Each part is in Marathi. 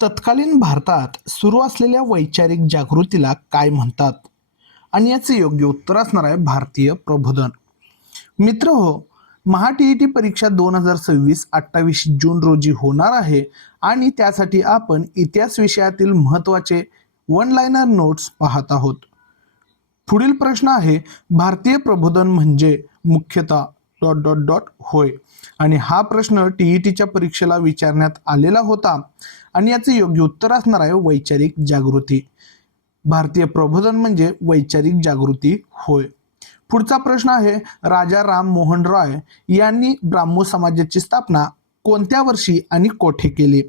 तत्कालीन भारतात सुरू असलेल्या वैचारिक जागृतीला काय म्हणतात? आणि याचे योग्य उत्तर असणार आहे भारतीय प्रबोधन. मित्र हो, महा टी परीक्षा 2026 28 जून रोजी होणार आहे आणि त्यासाठी आपण इतिहास विषयातील महत्त्वाचे वन लाइनर नोट्स पाहत आहोत. पुढील प्रश्न आहे, भारतीय प्रबोधन म्हणजे मुख्यतः डॉट डॉट डॉट होय. आणि हा प्रश्न टीईटीच्या परीक्षेला विचारण्यात आलेला होता आणि याचे योग्य उत्तर असणार आहे वैचारिक जागृती. भारतीय प्रबोधन म्हणजे वैचारिक जागृती होय. पुढचा प्रश्न आहे, राजा राम मोहन रॉय यांनी ब्राह्मो समाजाची स्थापना कोणत्या वर्षी आणि कोठे केली?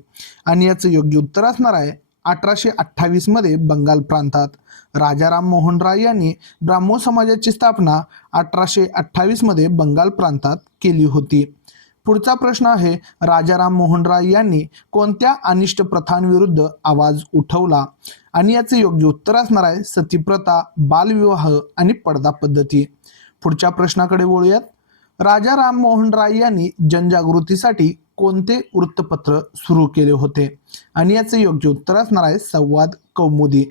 आणि याचं योग्य उत्तर असणार आहे 1828 मध्ये बंगाल प्रांतात. राजा राम मोहन रॉय यांनी ब्राह्मो समाजाची स्थापना 1828 मध्ये बंगाल प्रांतात केली होती. पुढचा प्रश्न आहे, राजाराम मोहन राय यांनी कोणत्या अनिष्ट प्रथांविरुद्ध आवाज उठवला? आणि याचे योग्य उत्तर असणार आहे सतीप्रथा, बालविवाह आणि पडदा पद्धती. पुढच्या प्रश्नाकडे वळूयात. राजा राम मोहन राय यांनी जनजागृतीसाठी कोणते वृत्तपत्र सुरू केले होते? आणि याचे योग्य उत्तर असणार आहे संवाद कौमुदी.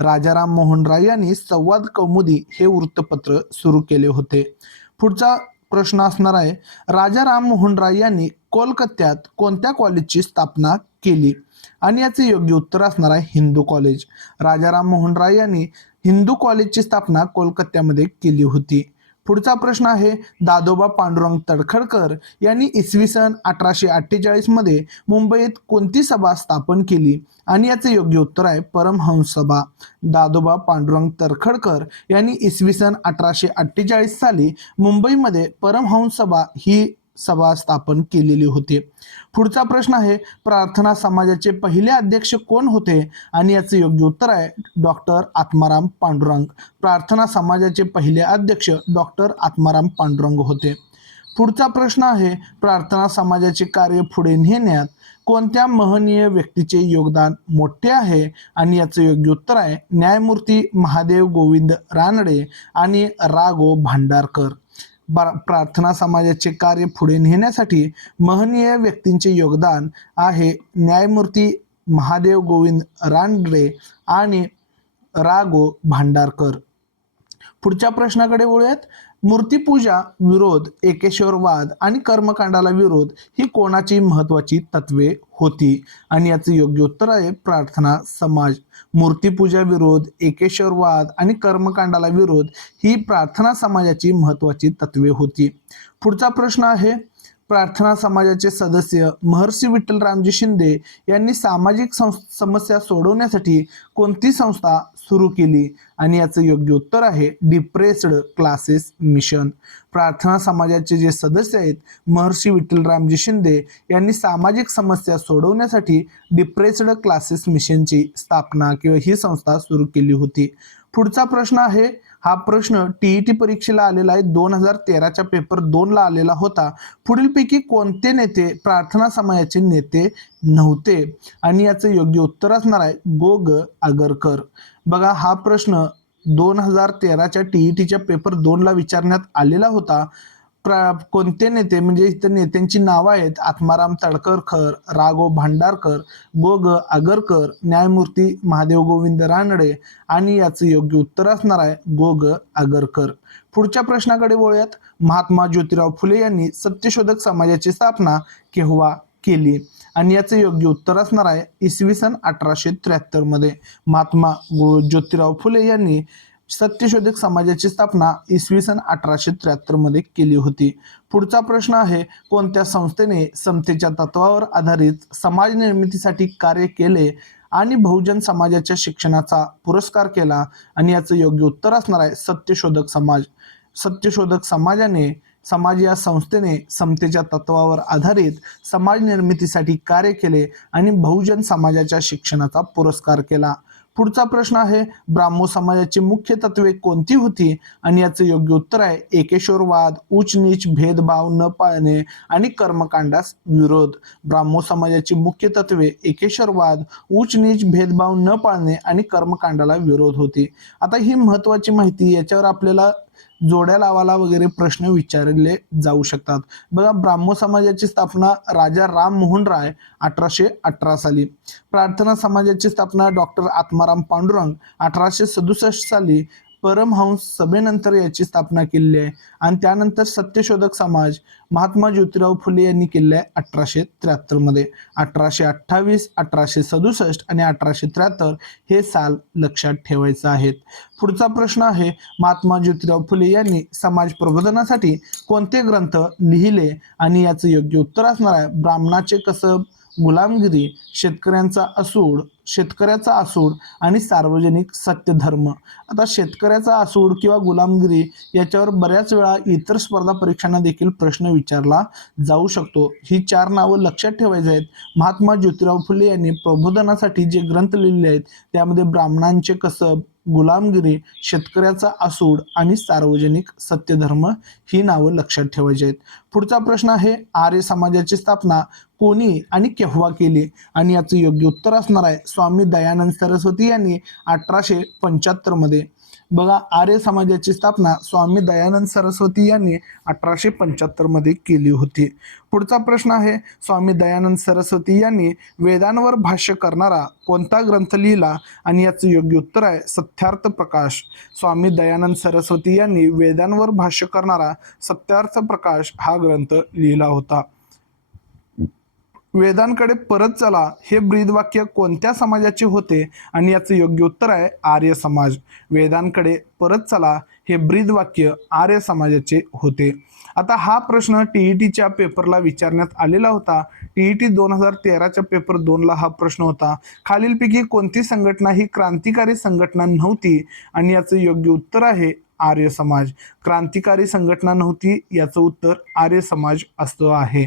राजाराम मोहन राय यांनी संवाद कौमुदी हे वृत्तपत्र सुरू केले होते. पुढचा प्रश्न असणार आहे, राजा राम मोहन राय यांनी कोलकात्यात कोणत्या कॉलेजची स्थापना केली? आणि याचे योग्य उत्तर असणार आहे हिंदू कॉलेज. राजा राम मोहन राय यांनी हिंदू कॉलेजची स्थापना कोलकात्यामध्ये केली होती. पुढचा प्रश्न आहे, दादोबा पांडुरंग तडखरकर यांनी इसवी सन 1848 मध्ये मुंबईत कोणती सभा स्थापन केली? आणि याचे योग्य उत्तर आहे परमहंस सभा. दादोबा पांडुरंग तडखरकर यांनी इसवी सन 1848 साली मुंबईमध्ये परमहंस सभा ही सभा स्थापन केलेली होती. पुढचा प्रश्न आहे, प्रार्थना समाजाचे पहिले अध्यक्ष कोण होते? आणि याचे योग्य उत्तर आहे डॉक्टर आत्माराम पांडुरंग. प्रार्थना समाजाचे पहिले अध्यक्ष डॉक्टर आत्माराम पांडुरंग होते. पुढचा प्रश्न आहे, प्रार्थना समाजाचे कार्य पुढे नेण्यात कोणत्या महनीय व्यक्तीचे योगदान मोठे आहे? आणि याचे योग्य उत्तर आहे न्यायमूर्ती महादेव गोविंद रानडे आणि राघो भांडारकर. प्रार्थना समाजाचे कार्य पुढे नेण्यासाठी महनीय व्यक्तींचे योगदान आहे न्यायमूर्ती महादेव गोविंद रानडे आणि राघो भांडारकर. पुढच्या प्रश्नाकडे वळूयात. मूर्तिपूजा विरोध, एकेश्वरवाद आणि कर्मकांडाला विरोध ही कोणाची महत्वाची तत्वे होती? आणि याचे योग्य उत्तर आहे प्रार्थना समाज. मूर्तिपूजा विरोध, एकेश्वरवाद आणि कर्मकांडाला विरोध ही प्रार्थना समाजाची महत्वाची तत्वे होती. पुढचा प्रश्न आहे, प्रार्थना समाजाचे सदस्य महर्षी विठ्ठलरामजी शिंदे यांनी सामाजिक समस्या सोडवण्यासाठी कोणती संस्था सुरू केली? आणि याचं योग्य उत्तर आहे डिप्रेस्ड क्लासेस मिशन. प्रार्थना समाजाचे जे सदस्य आहेत महर्षी विठ्ठलरामजी शिंदे यांनी सामाजिक समस्या सोडवण्यासाठी डिप्रेस्ड क्लासेस मिशनची स्थापना किंवा ही संस्था सुरू केली होती. पुढचा प्रश्न आहे, हा प्रश्न टीईटी परीक्षेला आलेला आहे 2013च्या पेपर 2 ला आलेला होता. पुढीलपैकी कोणते नेते प्रार्थना समाजाचे नेते नव्हते? आणि याचे योग्य उत्तर असणार आहे गो ग आगरकर. बघा, हा प्रश्न 2013च्या टीईटीच्या पेपर 2 ला विचारण्यात आलेला होता. कोणते नेते म्हणजे इथं नेत्यांची नावं आहेत आत्माराम तडखरकर, राघो भांडारकर, गो ग आगरकर, न्यायमूर्ती महादेव गोविंद रानडे आणि याचं योग्य उत्तर असणार आहे गो ग आगरकर. पुढच्या प्रश्नाकडे वळूयात. महात्मा ज्योतिराव फुले यांनी सत्यशोधक समाजाची स्थापना केव्हा केली? आणि याचं योग्य उत्तर असणार आहे इसवी सन 1873 मध्ये. महात्मा ज्योतिराव फुले यांनी सत्यशोधक समाजाची स्थापना इसवी सन 1873 मध्ये केली होती. पुढचा प्रश्न आहे, कोणत्या संस्थेने समतेच्या तत्वावर आधारित समाज निर्मितीसाठी कार्य केले आणि बहुजन समाजाच्या शिक्षणाचा पुरस्कार केला? आणि याचं योग्य उत्तर असणार आहे सत्यशोधक समाज. सत्यशोधक समाज या संस्थेने समतेच्या तत्वावर आधारित समाज निर्मितीसाठी कार्य केले आणि बहुजन समाजाच्या शिक्षणाचा पुरस्कार केला. पुढचा प्रश्न आहे, ब्राह्मो समाजाची मुख्य तत्वे कोणती होती? आणि याचे योग्य उत्तर आहे एकेश्वरवाद, उच्च नीच भेदभाव न पाळणे आणि कर्मकांडास विरोध. ब्राह्मो समाजाची मुख्य तत्वे एकेश्वरवाद, उच्च नीच भेदभाव न पाळणे आणि कर्मकांडाला विरोध होती. आता ही महत्वाची माहिती, याच्यावर आपल्याला जोड्या लावाला वगैरे प्रश्न विचारले जाऊ शकतात. बघा, ब्राह्मो समाजाची स्थापना राजा राम मोहन राय 1818 साली. प्रार्थना समाजाची स्थापना डॉक्टर आत्माराम पांडुरंग 1867 साली. परमहंस सभेनंतर याची स्थापना केली आहे. आणि त्यानंतर सत्यशोधक समाज महात्मा ज्योतिराव फुले यांनी केले आहे 1873 मध्ये. 1828, 1867 आणि 1873 हे साल लक्षात ठेवायचं आहेत. पुढचा प्रश्न आहे, महात्मा ज्योतिराव फुले यांनी समाज प्रबोधनासाठी कोणते ग्रंथ लिहिले? आणि याचं योग्य उत्तर असणार आहे ब्राह्मणाचे कसब, गुलामगिरी, शेतकऱ्याचा आसूड आणि सार्वजनिक सत्यधर्म. आता शेतकऱ्याचा आसूड किंवा गुलामगिरी याच्यावर बऱ्याच वेळा इतर स्पर्धा परीक्षांना देखील प्रश्न विचारला जाऊ शकतो. ही 4 नावं लक्षात ठेवायची आहेत. महात्मा ज्योतिराव फुले यांनी प्रबोधनासाठी जे ग्रंथ लिहिले आहेत त्यामध्ये ब्राह्मणांचे कसब, गुलामगिरी, शेतकऱ्याचा आसूड आणि सार्वजनिक सत्यधर्म ही नावं लक्षात ठेवायची आहेत. पुढचा प्रश्न आहे, आर्य समाजाची स्थापना कोणी आणि केव्हा केली? आणि याचं योग्य उत्तर असणार आहे स्वामी दयानंद सरस्वती यांनी 1875 मध्ये. बघा, आर्य समाजाची स्थापना स्वामी दयानंद सरस्वती यांनी 1875 मध्ये केली होती. पुढचा प्रश्न आहे, स्वामी दयानंद सरस्वती यांनी वेदांवर भाष्य करणारा कोणता ग्रंथ लिहिला? आणि याचं योग्य उत्तर आहे सत्यार्थ प्रकाश. स्वामी दयानंद सरस्वती यांनी वेदांवर भाष्य करणारा सत्यार्थ प्रकाश हा ग्रंथ लिहिला होता. वेदांकडे परत चला हे ब्रीदवाक्य कोणत्या समाजाचे होते? आणि याचं योग्य उत्तर आहे आर्य समाज. वेदांकडे परत चला हे ब्रीदवाक्य आर्य समाजाचे होते. आता हा प्रश्न टीईटीच्या पेपरला विचारण्यात आलेला होता. टीईटी 2013च्या पेपर 2ला हा प्रश्न होता. खालीलपैकी कोणती संघटना ही क्रांतिकारी संघटना नव्हती? आणि याचं योग्य उत्तर आहे आर्य समाज. क्रांतिकारी संघटना नव्हती, याचं उत्तर आर्य समाज असं आहे.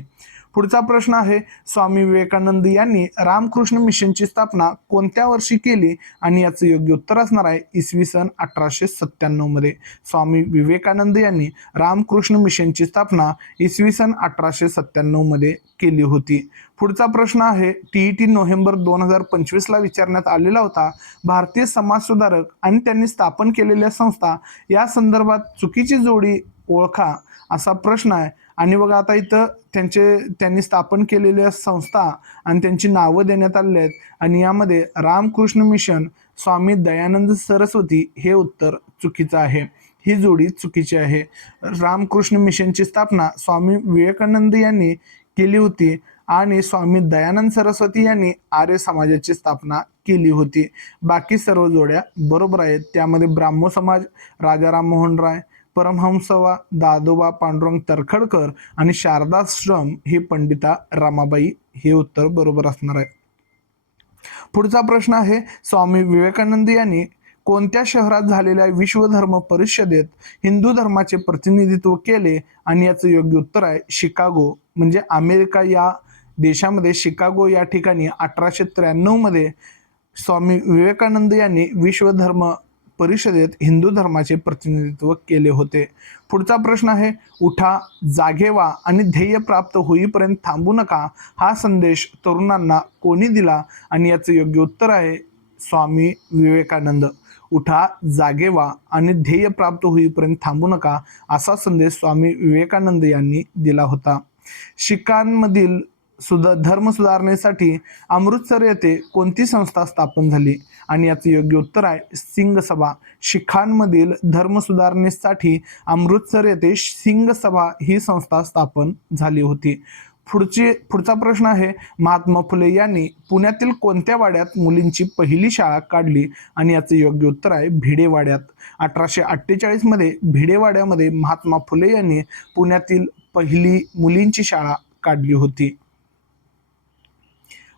पुढचा प्रश्न आहे, स्वामी विवेकानंद यांनी रामकृष्ण मिशनची स्थापना कोणत्या वर्षी केली? आणि याचं योग्य उत्तर असणार आहे इसवी सन 1897 मध्ये. स्वामी विवेकानंद यांनी रामकृष्ण मिशनची स्थापना इसवी सन 1897 मध्ये केली होती. पुढचा प्रश्न आहे, टीईटी नोव्हेंबर 2025 ला विचारण्यात आलेला होता. भारतीय समाज सुधारक आणि त्यांनी स्थापन केलेल्या संस्था या संदर्भात चुकीची जोडी ओळखा असा प्रश्न आहे. आणि बघा, आता इथं त्यांनी स्थापन केलेल्या संस्था आणि त्यांची नावं देण्यात आलेली आहेत. आणि यामध्ये रामकृष्ण मिशन, स्वामी दयानंद सरस्वती हे उत्तर चुकीचं आहे. ही जोडी चुकीची आहे. रामकृष्ण मिशनची स्थापना स्वामी विवेकानंद यांनी केली होती आणि स्वामी दयानंद सरस्वती यांनी आर्य समाजाची स्थापना केली होती. बाकी सर्व जोड्या बरोबर आहेत. त्यामध्ये ब्राह्मो समाज राजा राम मोहन राय, परमहंसवा दादोबा पांडुरंग तरखडकर आणि शारदाश्रम ही पंडिता रमाबाई हे उत्तर बरोबर असणार आहे. पुढचा प्रश्न आहे, स्वामी विवेकानंद यांनी कोणत्या शहरात झालेल्या विश्व धर्म परिषदेत हिंदू धर्माचे प्रतिनिधित्व केले? आणि याचं योग्य उत्तर आहे शिकागो, म्हणजे अमेरिका या देशामध्ये शिकागो या ठिकाणी 1893 मध्ये स्वामी विवेकानंद यांनी विश्व धर्म परिषदेत हिंदू धर्माचे प्रतिनिधित्व केले होते. पुढचा प्रश्न आहे, उठा, जागे व्हा आणि ध्येय प्राप्त होईपर्यंत थांबू नका हा संदेश तरुणांना कोणी दिला? आणि याचं योग्य उत्तर आहे स्वामी विवेकानंद. उठा, जागे व्हा आणि ध्येय प्राप्त होईपर्यंत थांबू नका असा संदेश स्वामी विवेकानंद यांनी दिला होता. शीखांमधील धर्म सुधारणेसाठी अमृतसर येथे कोणती संस्था स्थापन झाली? आणि याचं योग्य उत्तर आहे सिंग सभा. शीखांमधील धर्म सुधारणेसाठी अमृतसर येथे सिंग सभा ही संस्था स्थापन झाली होती. पुढचा प्रश्न आहे, महात्मा फुले यांनी पुण्यातील कोणत्या वाड्यात मुलींची पहिली शाळा काढली? आणि याचं योग्य उत्तर आहे भिडेवाड्यात. 1848 मध्ये भिडेवाड्यामध्ये महात्मा फुले यांनी पुण्यातील पहिली मुलींची शाळा काढली होती.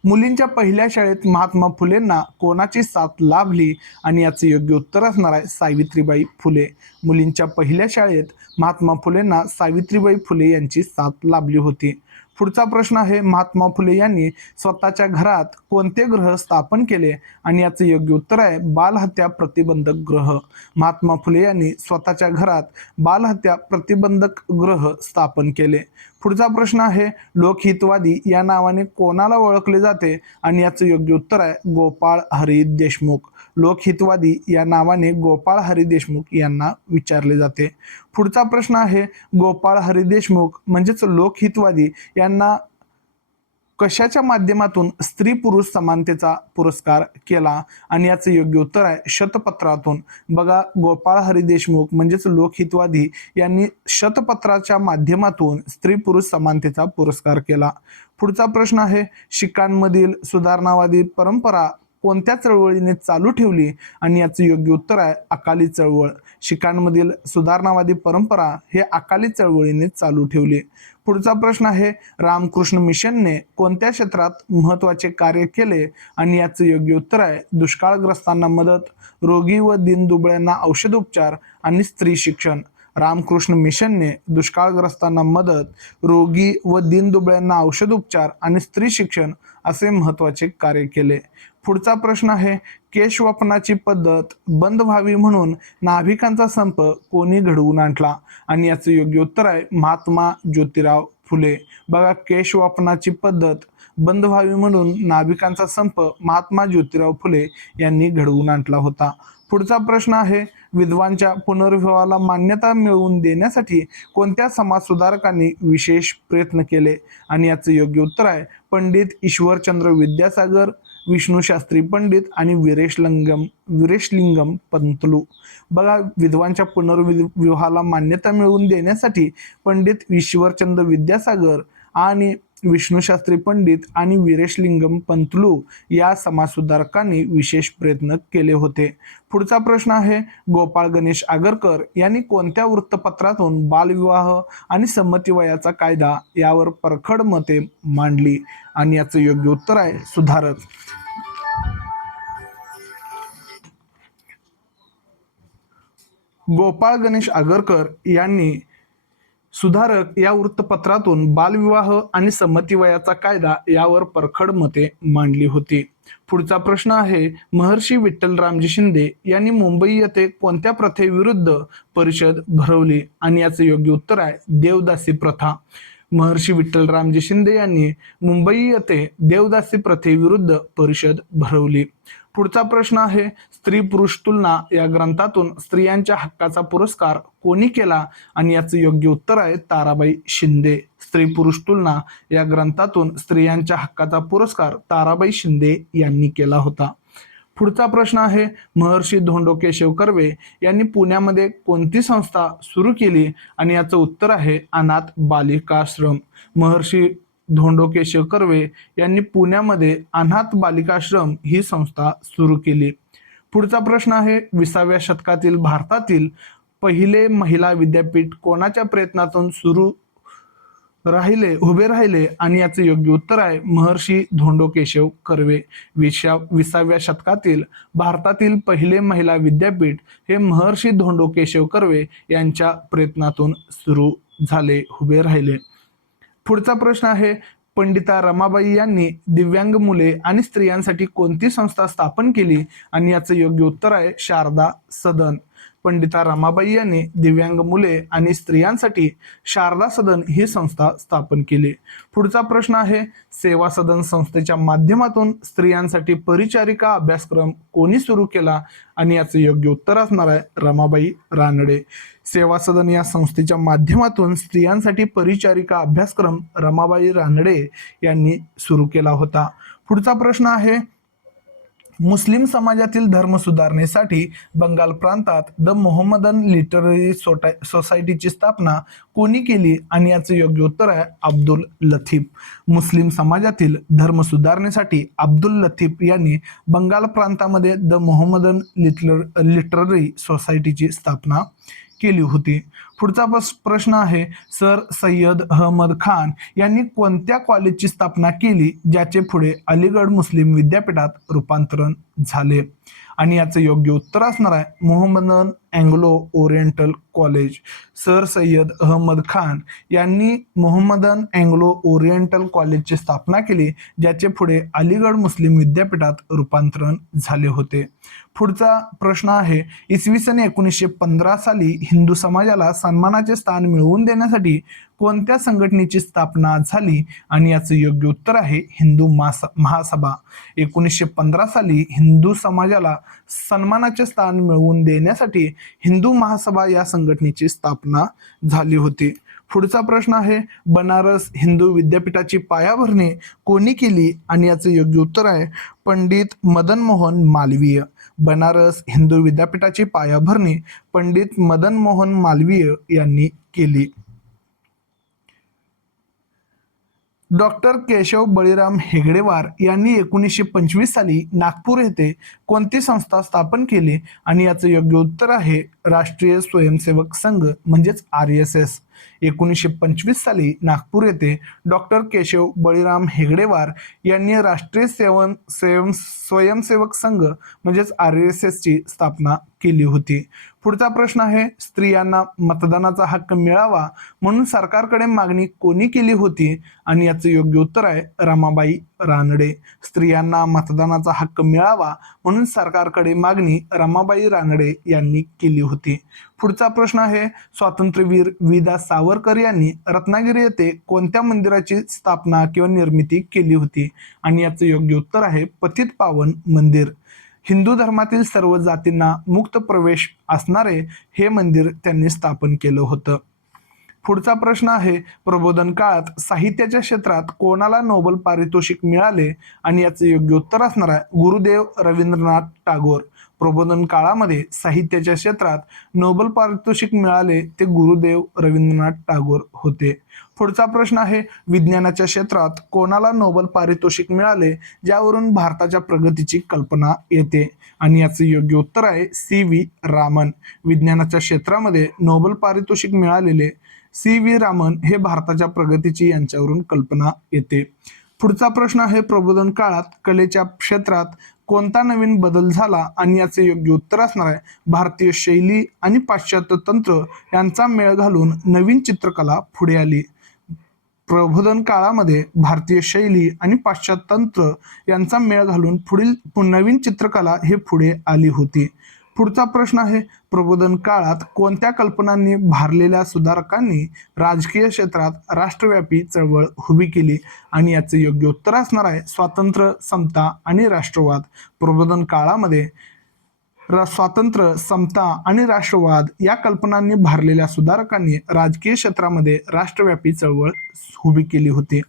मुलींच्या पहिल्या शाळेत महात्मा फुलेंना कोणाची साथ लाभली? आणि याचं योग्य उत्तर असणार आहे सावित्रीबाई फुले. मुलींच्या पहिल्या शाळेत महात्मा फुलेंना सावित्रीबाई फुले यांची साथ लाभली होती. पुढचा प्रश्न आहे, महात्मा फुले यांनी स्वतःच्या घरात कोणते ग्रह स्थापन केले? आणि याचं योग्य उत्तर आहे बालहत्या प्रतिबंधक ग्रह. महात्मा फुले यांनी स्वतःच्या घरात बालहत्या प्रतिबंधक ग्रह स्थापन केले. पुढचा प्रश्न आहे लोकहितवादी या नावाने कोणाला ओळखले जाते? आणि याचं योग्य उत्तर आहे गोपाळ हरी देशमुख. लोकहितवादी या नावाने गोपाळ हरी देशमुख यांना विचारले जाते. पुढचा प्रश्न आहे गोपाळ हरी देशमुख म्हणजेच लोकहितवादी यांना कशाच्या माध्यमातून स्त्री पुरुष समानतेचा पुरस्कार केला? आणि याचं योग्य उत्तर आहे शतपत्रातून. बघा, गोपाळ हरी देशमुख म्हणजेच लोकहितवादी यांनी शतपत्राच्या माध्यमातून स्त्री पुरुष समानतेचा पुरस्कार केला. पुढचा प्रश्न आहे शिखांमधील सुधारणावादी परंपरा कोणत्या चळवळीने चालू ठेवली? आणि याचं योग्य उत्तर आहे अकाली चळवळ. शिखांमधील सुधारणावादी परंपरा हे अकाली चळवळीने चालू ठेवली. पुढचा प्रश्न आहे रामकृष्ण मिशनने कोणत्या क्षेत्रात महत्त्वाचे कार्य केले? आणि याचं योग्य उत्तर आहे दुष्काळग्रस्तांना मदत, रोगी व दीनदुबळ्यांना औषधोपचार आणि स्त्री शिक्षण. रामकृष्ण मिशनने दुष्काळग्रस्तांना मदत, रोगी व दीनदुबळ्यांना औषधोपचार आणि स्त्री शिक्षण असे महत्त्वाचे कार्य केले. पुढचा प्रश्न आहे केशवपनाची पद्धत बंद व्हावी म्हणून नाभिकांचा संप कोणी घडवून आणला? आणि याचं योग्य उत्तर आहे महात्मा ज्योतिराव फुले. बघा, केशवपनाची पद्धत बंद व्हावी म्हणून नाभिकांचा संप महात्मा ज्योतिराव फुले यांनी घडवून आणला होता. पुढचा प्रश्न आहे विधवांच्या पुनर्विवाहाला मान्यता मिळवून देण्यासाठी कोणत्या समाजसुधारकांनी विशेष प्रयत्न केले? आणि याचं योग्य उत्तर आहे पंडित ईश्वरचंद्र विद्यासागर, विष्णुशास्त्री पंडित आणि विरेशलिंगम पंतलू. बघा, विधवांच्या पुनर्विवाहाला मान्यता मिळवून देण्यासाठी पंडित ईश्वरचंद्र विद्यासागर आणि विष्णुशास्त्री पंडित आणि विरेशलिंगम पंतलू या समाजसुधारकांनी विशेष प्रयत्न केले होते. पुढचा प्रश्न आहे गोपाळ गणेश आगरकर यांनी कोणत्या वृत्तपत्रातून बालविवाह आणि संमती वयाचा कायदा यावर परखड मते मांडली? आणि याचं योग्य उत्तर आहे सुधारक. गोपाळ गणेश आगरकर यांनी सुधारक या वृत्तपत्रातून बालविवाह आणि संमती वयाचा कायदा यावर परखड मते मांडली होती. पुढचा प्रश्न आहे महर्षी विठ्ठलरामजी शिंदे यांनी मुंबई येथे कोणत्या प्रथेविरुद्ध परिषद भरवली? आणि याचं योग्य उत्तर आहे देवदासी प्रथा. महर्षी विठ्ठलरामजी शिंदे यांनी मुंबई येथे देवदासी प्रथेविरुद्ध परिषद भरवली. पुढचा प्रश्न आहे स्त्री पुरुष तुलना या ग्रंथातून स्त्रियांच्या हक्काचा पुरस्कार कोणी केला? आणि याचं योग्य उत्तर आहे ताराबाई शिंदे. स्त्री पुरुष तुलना या ग्रंथातून स्त्रियांच्या हक्काचा पुरस्कार ताराबाई शिंदे यांनी केला होता. पुढचा प्रश्न आहे महर्षी धोंडो केशव कर्वे यांनी पुण्यामध्ये कोणती संस्था सुरू केली? आणि याचं उत्तर आहे अनाथ बालिकाश्रम. महर्षी धोंडो केशव कर्वे यांनी पुण्यामध्ये अनाथ बालिकाश्रम ही संस्था सुरू केली. पुढचा प्रश्न आहे 20व्या शतकातील भारतातील पहिले महिला विद्यापीठ कोणाच्या प्रयत्नातून उभे राहिले? आणि याचे योग्य उत्तर आहे महर्षी धोंडो केशव कर्वे. 20व्या शतकातील भारतातील पहिले महिला विद्यापीठ हे महर्षी धोंडो केशव कर्वे यांच्या प्रयत्नातून सुरू झाले, उभे राहिले. पुढचा प्रश्न आहे पंडिता रमाबाई यांनी दिव्यांग मुले आणि स्त्रियांसाठी कोणती संस्था स्थापन केली? आणि याचं योग्य उत्तर आहे शारदा सदन. पंडिता रमाबाई यांनी दिव्यांग मुले आणि स्त्रियांसाठी शारदा सदन ही संस्था स्थापन केली. पुढचा प्रश्न आहे सेवा सदन संस्थेच्या माध्यमातून स्त्रियांसाठी परिचारिका अभ्यासक्रम कोणी सुरू केला? आणि याचं योग्य उत्तर असणार आहे रमाबाई रानडे. सेवा सदन या संस्थेच्या माध्यमातून स्त्रियांसाठी परिचारिका अभ्यासक्रम रमाबाई रानडे यांनी सुरू केला होता. पुढचा प्रश्न आहे मुस्लिम समाजातील धर्म सुधारणेसाठी बंगाल प्रांतात द मोहम्मदन लिटररी सोसायटीची स्थापना कोणी केली? आणि याचे योग्य उत्तर आहे अब्दुल लतीफ. मुस्लिम समाजातील धर्म सुधारणेसाठी अब्दुल लतीफ यांनी बंगाल प्रांतामध्ये द मोहम्मदन लिटररी सोसायटीची स्थापना केली होती. पुढचा प्रश्न आहे सर सय्यद अहमद खान यांनी कोणत्या कॉलेजची स्थापना केली ज्याचे पुढे अलीगढ मुस्लिम विद्यापीठात रूपांतरण झाले? आणि याचं योग्य उत्तर असणार आहे Mohammedan Anglo Oriental college. Sir Syed Ahmad Khan यांनी मोहम्मदन अँग्लो ओरिएंटल कॉलेजची स्थापना केली, ज्याचे पुढे अलीगढ मुस्लिम विद्यापीठात रूपांतरण झाले होते. पुढचा प्रश्न आहे, इसवी सन 1915 साली हिंदू समाजाला सन्मानाचे स्थान मिळवून देण्यासाठी कोणत्या संघटनेची स्थापना झाली? आणि याचं योग्य उत्तर आहे हिंदू महासभा. 1915 साली हिंदू समाजाला सन्मानाचे स्थान मिळवून देण्यासाठी हिंदू महासभा या संघटनेची स्थापना झाली होती. पुढचा प्रश्न आहे, बनारस हिंदू विद्यापीठाची पायाभरणी कोणी केली? आणि याचं योग्य उत्तर आहे पंडित मदन मोहन मालवीय. बनारस हिंदू विद्यापीठाची पायाभरणी पंडित मदन मोहन मालवीय यांनी केली. डॉक्टर केशव बळीराम हेगडेवार यांनी 1925 साली नागपूर येथे कोणती संस्था स्थापन केली? आणि याचं योग्य उत्तर आहे राष्ट्रीय स्वयंसेवक संघ म्हणजेच RSS. 1925 साली नागपूर येथे डॉक्टर केशव बळीराम हेगडेवार यांनी राष्ट्रीय स्वयंसेवक संघ म्हणजेच RSS ची स्थापना केली होती. पुढचा प्रश्न आहे, स्त्रियांना मतदानाचा हक्क मिळावा म्हणून सरकारकडे मागणी कोणी केली होती? आणि याचं योग्य उत्तर आहे रमाबाई रानडे. स्त्रियांना मतदानाचा हक्क मिळावा म्हणून सरकारकडे मागणी रमाबाई रानडे यांनी केली होती. पुढचा प्रश्न आहे, स्वातंत्र्यवीर वि.दा. सावरकर यांनी रत्नागिरी येथे कोणत्या मंदिराची स्थापना किंवा निर्मिती केली होती? आणि याचं योग्य उत्तर आहे पतित पावन मंदिर. हिंदू धर्मातील सर्व जातींना मुक्त प्रवेश असणारे हे मंदिर त्यांनी स्थापन केलं होतं. पुढचा प्रश्न आहे, प्रबोधन काळात साहित्याच्या क्षेत्रात कोणाला नोबेल पारितोषिक मिळाले? आणि याचं योग्य उत्तर असणार आहे गुरुदेव रवींद्रनाथ टागोर. प्रबोधन काळामध्ये साहित्याच्या क्षेत्रात नोबेल पारितोषिक मिळाले ते गुरुदेव रवींद्रनाथ टागोर होते. पुढचा प्रश्न आहे, विज्ञानाच्या क्षेत्रात कोणाला नोबेल पारितोषिक मिळाले ज्यावरून भारताच्या प्रगतीची कल्पना येते? आणि याचं योग्य उत्तर आहे C.V. रामन. विज्ञानाच्या क्षेत्रामध्ये नोबेल पारितोषिक मिळालेले C.V. रामन हे भारताच्या प्रगतीची यांच्यावरून कल्पना येते. पुढचा प्रश्न आहे, प्रबोधन काळात कलेच्या क्षेत्रात कोणता नवीन बदल झाला? आणि याचे योग्य उत्तर असणार आहे भारतीय शैली आणि पाश्चात्य तंत्र यांचा मेळ घालून नवीन चित्रकला पुढे आली. प्रबोधन काळामध्ये भारतीय शैली आणि पाश्चात्य तंत्र यांचा मेळ घालून नवीन चित्रकला हे पुढे आली होती. पुढचा प्रश्न आहे, प्रबोधन काळात कोणत्या कल्पनांनी भारलेल्या सुधारकांनी राजकीय क्षेत्रात राष्ट्रव्यापी चळवळ उभी केली? आणि याचे योग्य उत्तर असणार आहे स्वातंत्र्य, समता आणि राष्ट्रवाद. प्रबोधन काळामध्ये स्वातंत्र्य, समता आणि राष्ट्रवाद या कल्पनांनी भारलेल्या सुधारकांनी राजकीय क्षेत्रामध्ये राष्ट्रव्यापी चळवळ उभी केली होती.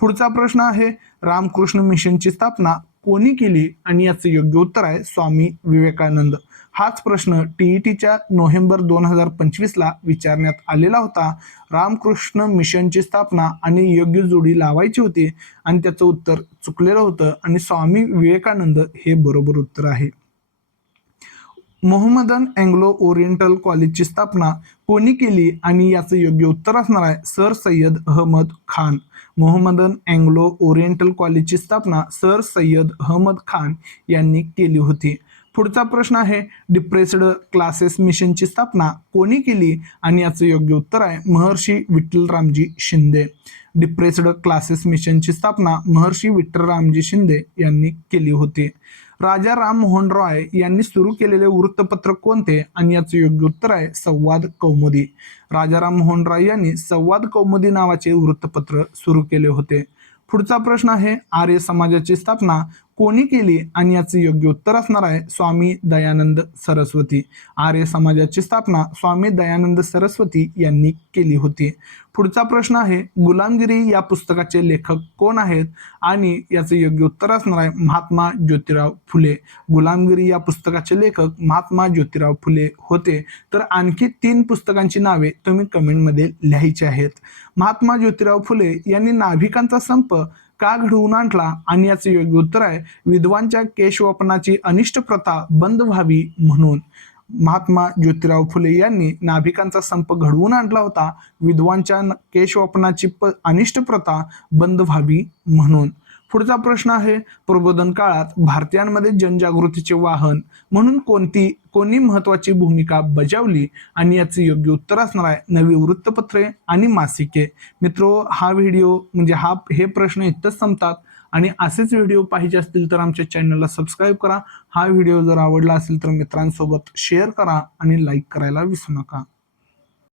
पुढचा प्रश्न आहे, रामकृष्ण मिशनची स्थापना कोणी केली? आणि याचे योग्य उत्तर आहे स्वामी विवेकानंद. हाच प्रश्न TETच्या नोव्हेंबर 2025 ला विचारण्यात आलेला होता. रामकृष्ण मिशनची स्थापना आणि योग्य जोडी लावायची होती आणि त्याचं उत्तर चुकलेलं होतं आणि स्वामी विवेकानंद हे बरोबर उत्तर आहे. मोहम्मदन अँग्लो ओरिएंटल कॉलेजची स्थापना कोणी केली? आणि याचं योग्य उत्तर असणार आहे sir Syed Ahmad Khan. Mohammedan Anglo Oriental कॉलेजची स्थापना सर सय्यद अहमद खान यांनी केली होती. पुढचा प्रश्न आहे, डिप्रेस्ड क्लासेस मिशनची स्थापना कोणी केली? आणि याचं योग्य उत्तर आहे महर्षी विठ्ठलरामजी शिंदे. डिप्रेस्ड क्लासेस मिशनची स्थापना महर्षी विठ्ठलरामजी शिंदे यांनी केली होती. राजा राम मोहन रॉय यांनी सुरू केलेले वृत्तपत्र कोणते? आणि याचं योग्य उत्तर आहे संवाद कौमुदी. राजा राम मोहन रॉय यांनी संवाद कौमुदी नावाचे वृत्तपत्र सुरू केले होते. पुढचा प्रश्न आहे, आर्य समाजाची स्थापना कोणी केली? आणि याचे योग्य उत्तर असणार आहे स्वामी दयानंद सरस्वती. आर्य समाजाची स्थापना स्वामी दयानंद सरस्वती यांनी केली होती. पुढचा प्रश्न आहे, गुलामगिरी या पुस्तकाचे लेखक कोण आहेत? आणि याचे योग्य उत्तर असणार आहे महात्मा ज्योतिराव फुले. गुलामगिरी या पुस्तकाचे लेखक महात्मा ज्योतिराव फुले होते. तर आणखी 3 पुस्तकांची नावे तुम्ही कमेंटमध्ये लिहायची आहेत. महात्मा ज्योतिराव फुले यांनी नाभिकांचा संप का घडवून आणला? आणि याचे योग्य उत्तर आहे विधवांच्या केशवपनाची अनिष्ट प्रथा बंद व्हावी म्हणून. महात्मा ज्योतिराव फुले यांनी नाभिकांचा संप घडवून आणला होता विधवांच्या केशवपनाची अनिष्ट प्रथा बंद व्हावी म्हणून. पुढचा प्रश्न आहे, प्रबोधन काळात भारतीयांमध्ये जनजागृतीचे वाहन म्हणून कोणी महत्वाची भूमिका बजावली? आणि याचे योग्य उत्तर असणार आहे नवी वृत्तपत्रे आणि मासिके. मित्रो, हा व्हिडिओ म्हणजे हे प्रश्न इथंच संपतात. आणि असेच व्हिडिओ पाहिजे असतील तर आमच्या चॅनलला सबस्क्राईब करा. हा व्हिडिओ जर आवडला असेल तर मित्रांसोबत शेअर करा आणि लाईक करायला विसरू नका.